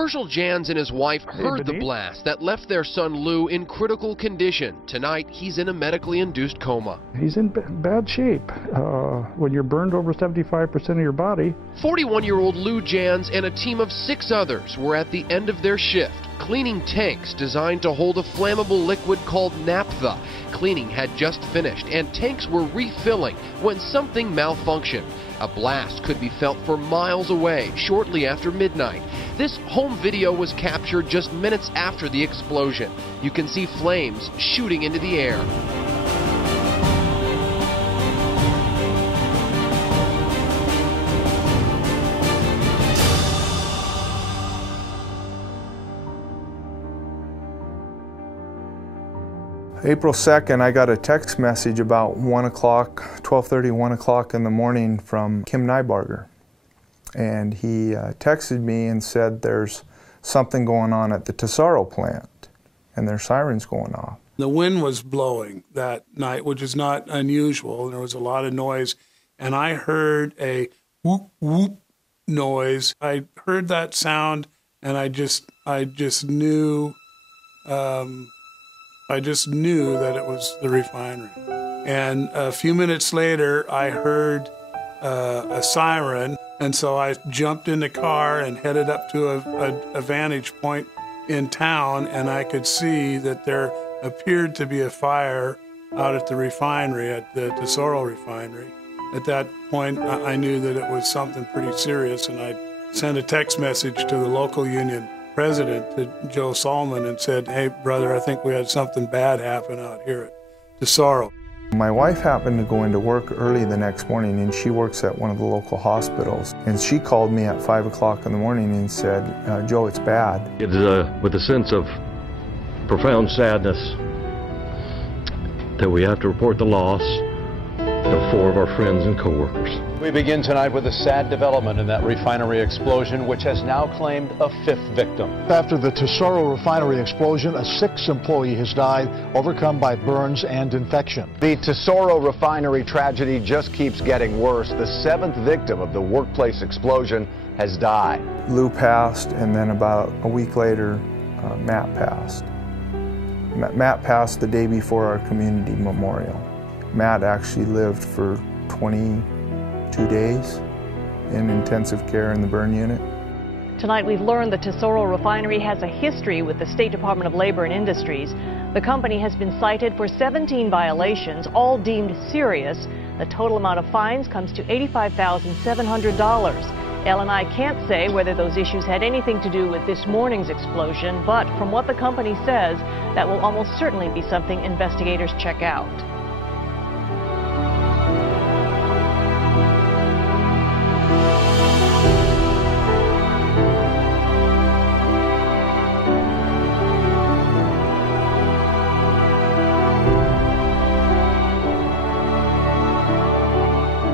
Herschel Jans and his wife heard the blast that left their son Lou in critical condition. Tonight, he's in a medically induced coma. He's in bad shape. When you're burned over 75% of your body. 41-year-old Lou Jans and a team of 6 others were at the end of their shift, cleaning tanks designed to hold a flammable liquid called naphtha. Cleaning had just finished, and tanks were refilling when something malfunctioned. A blast could be felt for miles away shortly after midnight. This home video was captured just minutes after the explosion. You can see flames shooting into the air. April 2nd, I got a text message about 1 o'clock, 12:30, 1 o'clock in the morning from Kim Nybarger. And he texted me and said there's something going on at the Tesoro plant and there's sirens going off. The wind was blowing that night, which is not unusual. There was a lot of noise, and I heard a whoop whoop noise. I heard that sound, and I just knew that it was the refinery. And a few minutes later, I heard a siren, and so I jumped in the car and headed up to a vantage point in town, and I could see that there appeared to be a fire out at the refinery, at the Tesoro refinery. At that point, I knew that it was something pretty serious, and I sent a text message to the local union president, to Joe Solomon, and said, "Hey, brother, I think we had something bad happen out here at Tesoro." My wife happened to go into work early the next morning, and she works at one of the local hospitals. And she called me at 5 o'clock in the morning and said, "Joe, it's bad." It is with a sense of profound sadness that we have to report the loss of 4 of our friends and coworkers. We begin tonight with a sad development in that refinery explosion, which has now claimed a 5th victim. After the Tesoro refinery explosion, a 6th employee has died, overcome by burns and infection. The Tesoro refinery tragedy just keeps getting worse. The 7th victim of the workplace explosion has died. Lou passed, and then about a week later, Matt passed. Matt passed the day before our community memorial. Matt actually lived for 22 days in intensive care in the burn unit. Tonight we've learned the Tesoro refinery has a history with the State Department of Labor and Industries. The company has been cited for 17 violations, all deemed serious. The total amount of fines comes to $85,700. L&I can't say whether those issues had anything to do with this morning's explosion, but from what the company says, that will almost certainly be something investigators check out.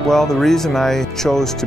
Well, the reason I chose to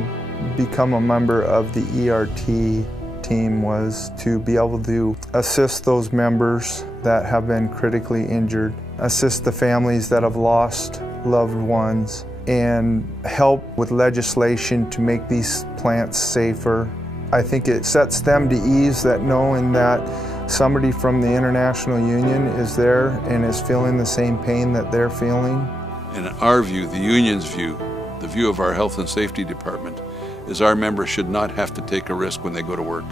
become a member of the ERT team was to be able to assist those members that have been critically injured, assist the families that have lost loved ones, and help with legislation to make these plants safer. I think it sets them to ease, that knowing that somebody from the International Union is there and is feeling the same pain that they're feeling. In our view, the union's view, the view of our health and safety department, is our members should not have to take a risk when they go to work.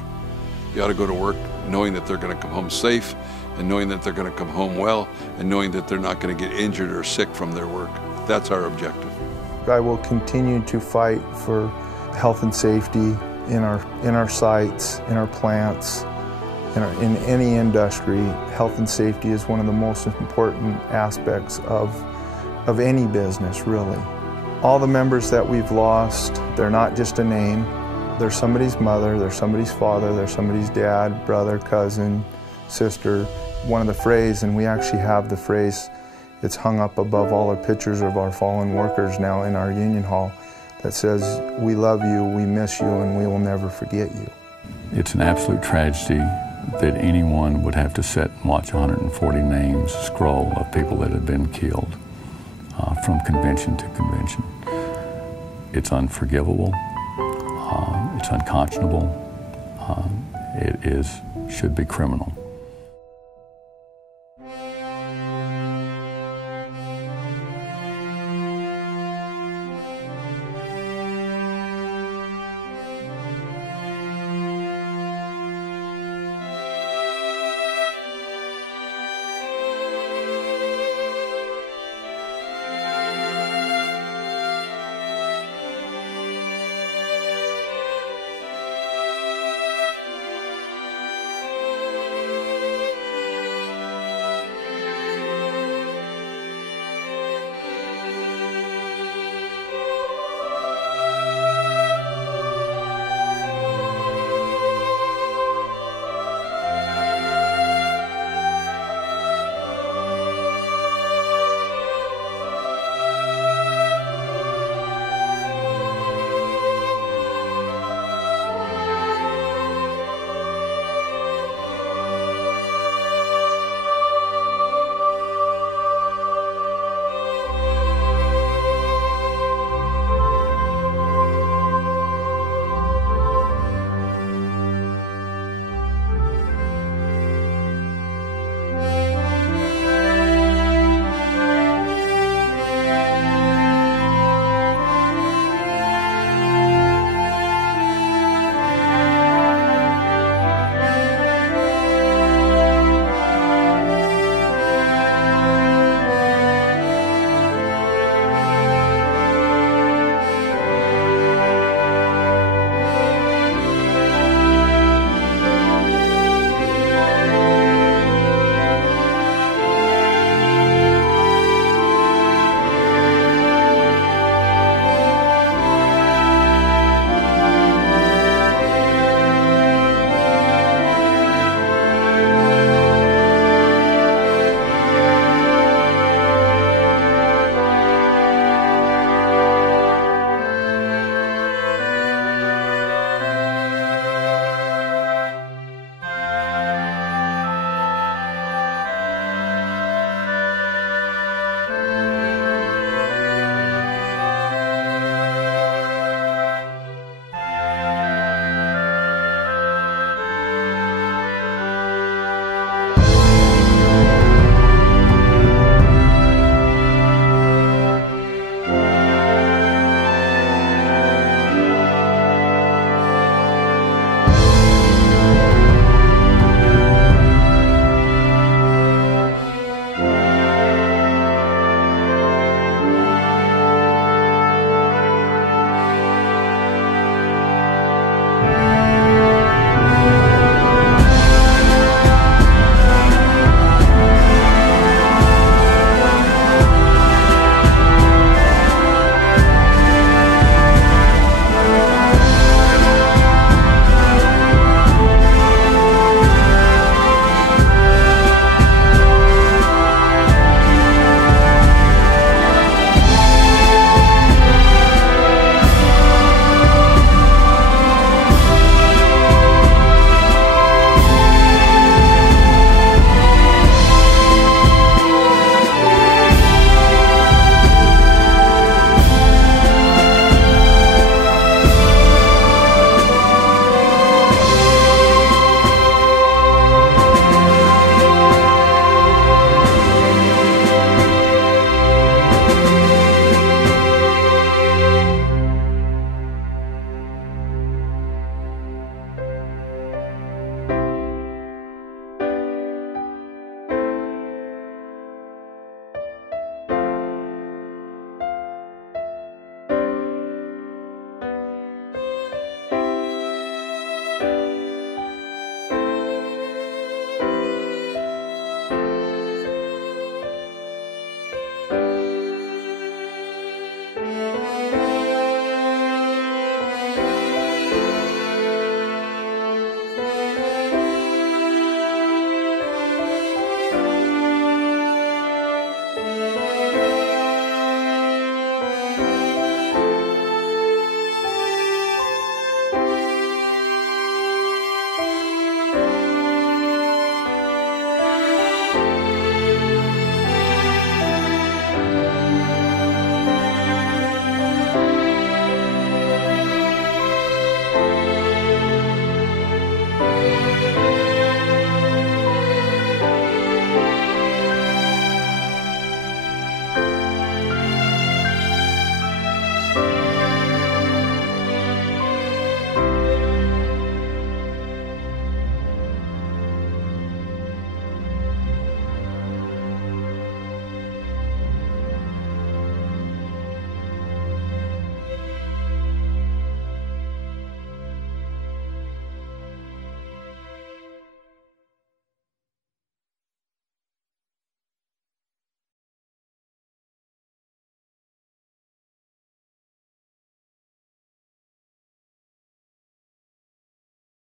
They ought to go to work knowing that they're going to come home safe, and knowing that they're going to come home well, and knowing that they're not going to get injured or sick from their work. That's our objective. I will continue to fight for health and safety in our sites, in our plants, in any industry. Health and safety is one of the most important aspects of any business, really. All the members that we've lost, they're not just a name. They're somebody's mother, they're somebody's father, they're somebody's dad, brother, cousin, sister. One of the phrase, and we actually have the phrase, it's hung up above all the pictures of our fallen workers now in our union hall, that says, "We love you, we miss you, and we will never forget you." It's an absolute tragedy that anyone would have to sit and watch 140 names scroll of people that have been killed from convention to convention. It's unforgivable, it's unconscionable, It should be criminal.